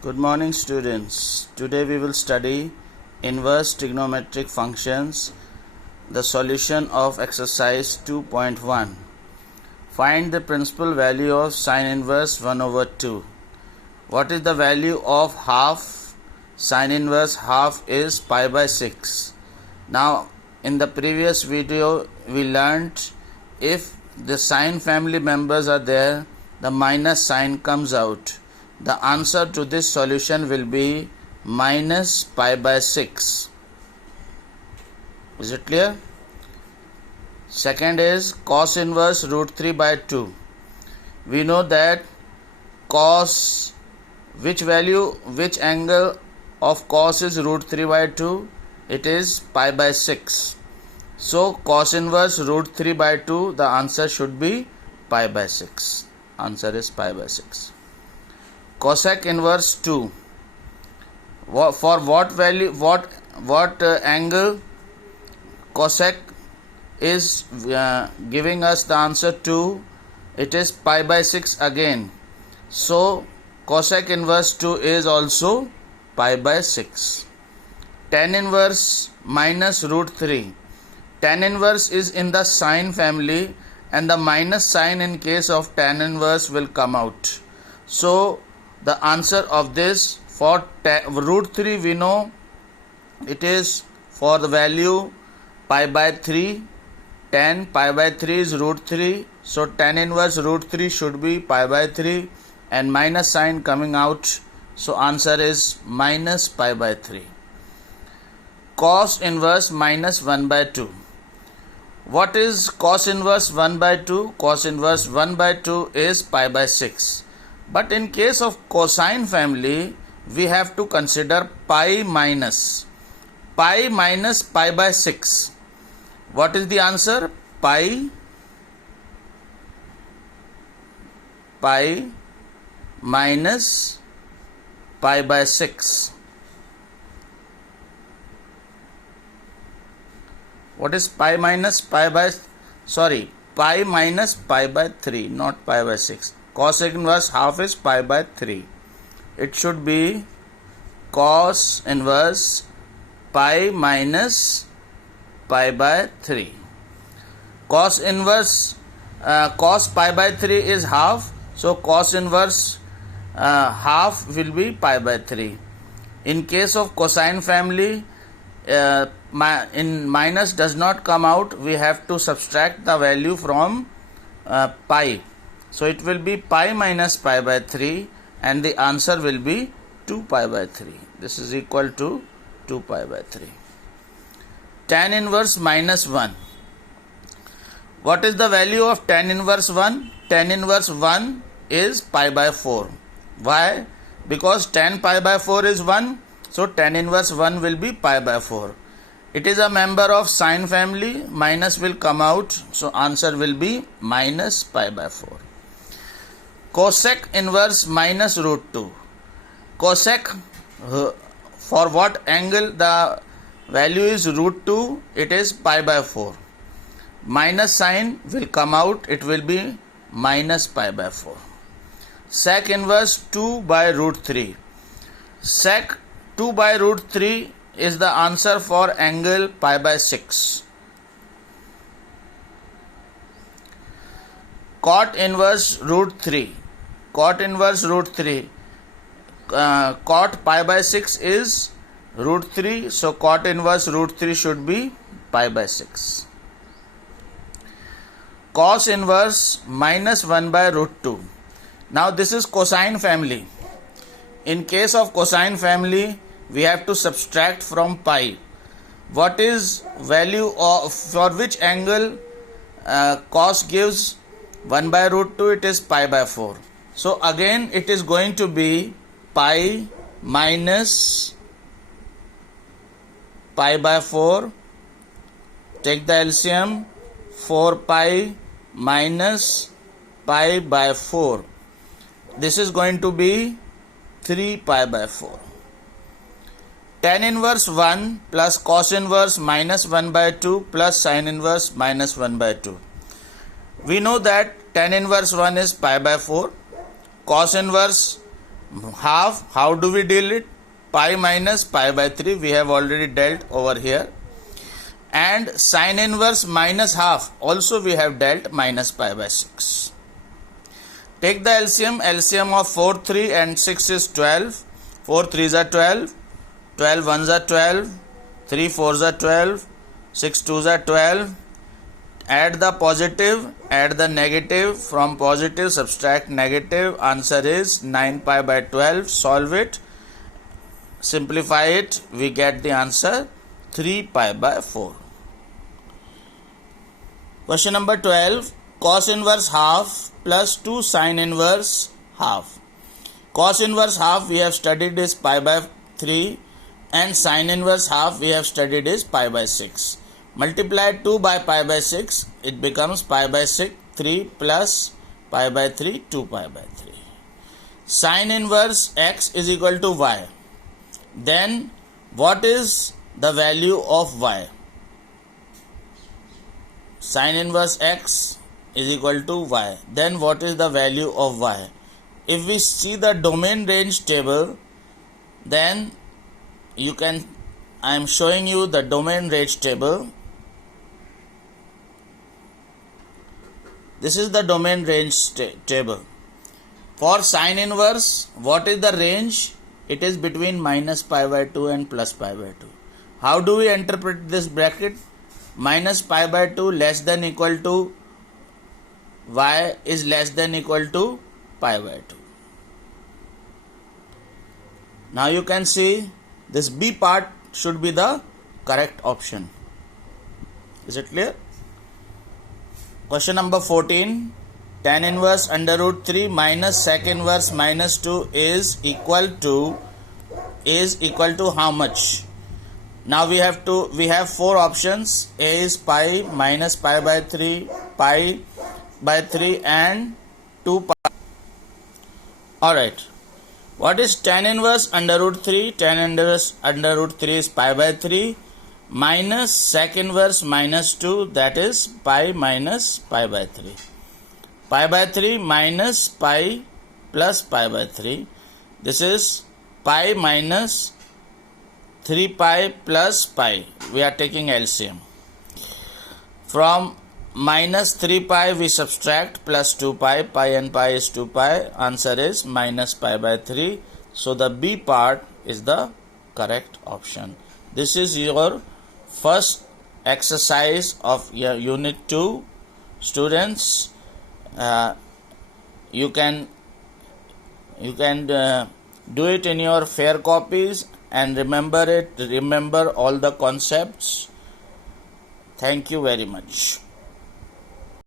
Good morning, students. Today we will study inverse trigonometric functions, the solution of exercise 2.1. Find the principal value of sine inverse 1 over 2. What is the value of half? Sine inverse half is pi by 6. Now, in the previous video, we learnt if the sine family members are there, the minus sign comes out. The answer to this solution will be minus pi by 6. Is it clear? Second is cos inverse root 3 by 2. We know that cos, which angle of cos is root 3 by 2? It is pi by 6. So cos inverse root 3 by 2, the answer should be pi by 6. Answer is pi by 6. Cosec inverse 2. For what value, what angle cosec is giving us the answer 2? It is pi by 6 again. So cosec inverse 2 is also pi by 6. Tan inverse minus root 3. Tan inverse is in the sine family and the minus sign in case of tan inverse will come out. So the answer of this for root 3 we know it is for the value pi by 3. Tan pi by 3 is root 3. So tan inverse root 3 should be pi by 3 and minus sign coming out. So answer is minus pi by 3. Cos inverse minus 1 by 2. What is cos inverse 1 by 2? Cos inverse 1 by 2 is pi by 6. But in case of cosine family, we have to consider pi minus pi by 6. What is the answer? Pi minus pi by 6. What is pi minus pi by, pi minus pi by 3, not pi by 6. Cos inverse half is pi by 3. It should be cos inverse pi minus pi by 3. Cos inverse, cos pi by 3 is half. So cos inverse half will be pi by 3. In case of cosine family, in minus does not come out. We have to subtract the value from pi. So it will be pi minus pi by 3 and the answer will be 2 pi by 3. This is equal to 2 pi by 3. Tan inverse minus 1. What is the value of tan inverse 1? Tan inverse 1 is pi by 4. Why? Because tan pi by 4 is 1. So tan inverse 1 will be pi by 4. It is a member of sine family. Minus will come out. So answer will be minus pi by 4. Cosec inverse minus root 2. Cosec, for what angle the value is root 2, it is pi by 4. Minus sign will come out, it will be minus pi by 4. Sec inverse 2 by root 3. Sec 2 by root 3 is the answer for angle pi by 6. Cot inverse root 3. Cot inverse root 3. Cot pi by 6 is root 3. So cot inverse root 3 should be pi by 6. Cos inverse minus 1 by root 2. Now this is cosine family. In case of cosine family, we have to subtract from pi. What is value of, for which angle cos gives 1 by root 2? It is pi by 4. So again it is going to be pi minus pi by 4. Take the LCM. 4 pi minus pi by 4. This is going to be 3 pi by 4. Tan inverse 1 plus cos inverse minus 1 by 2 plus sin inverse minus 1 by 2. We know that tan inverse 1 is pi by 4. Cos inverse Half, how do we deal it? Pi minus pi by 3, we have already dealt over here. And sine inverse minus half, also we have dealt, minus pi by 6. Take the LCM. LCM of 4, 3 and 6 is 12. 4 3s are 12. 12 1s are 12. 3 4s are 12. 6 2s are 12. Add the positive, add the negative. From positive subtract negative. Answer is 9 pi by 12. Solve it. Simplify it. We get the answer 3 pi by 4. Question number 12. Cos inverse half plus 2 sin inverse half. Cos inverse half we have studied is pi by 3 and sin inverse half we have studied is pi by 6. Multiply 2 by pi by 6, it becomes pi by 6, 3 plus pi by 3, 2 pi by 3. Sin inverse x is equal to y. Then what is the value of y? Sin inverse x is equal to y. Then what is the value of y? If we see the domain range table, then I am showing you the domain range table. This is the domain range table. For sin inverse, what is the range? It is between minus pi by 2 and plus pi by 2. How do we interpret this bracket? Minus pi by 2 less than equal to y is less than equal to pi by 2. Now you can see this B part should be the correct option. Is it clear? Question number 14. Tan inverse under root 3 minus sec inverse minus 2 is equal to how much? Now we have 4 options. A is pi, minus pi by 3, pi by 3 and 2 pi. Alright. What is tan inverse under root 3? Tan inverse under root 3 is pi by 3 minus sec inverse minus 2, that is pi minus pi by 3. Pi by 3 minus pi plus pi by 3. This is pi minus 3 pi plus pi. We are taking LCM. From minus 3 pi we subtract plus 2 pi. Pi and pi is 2 pi. Answer is minus pi by 3. So the B part is the correct option. This is your first exercise of your unit 2. Students, you can do it in your fair copies and remember all the concepts. Thank you very much.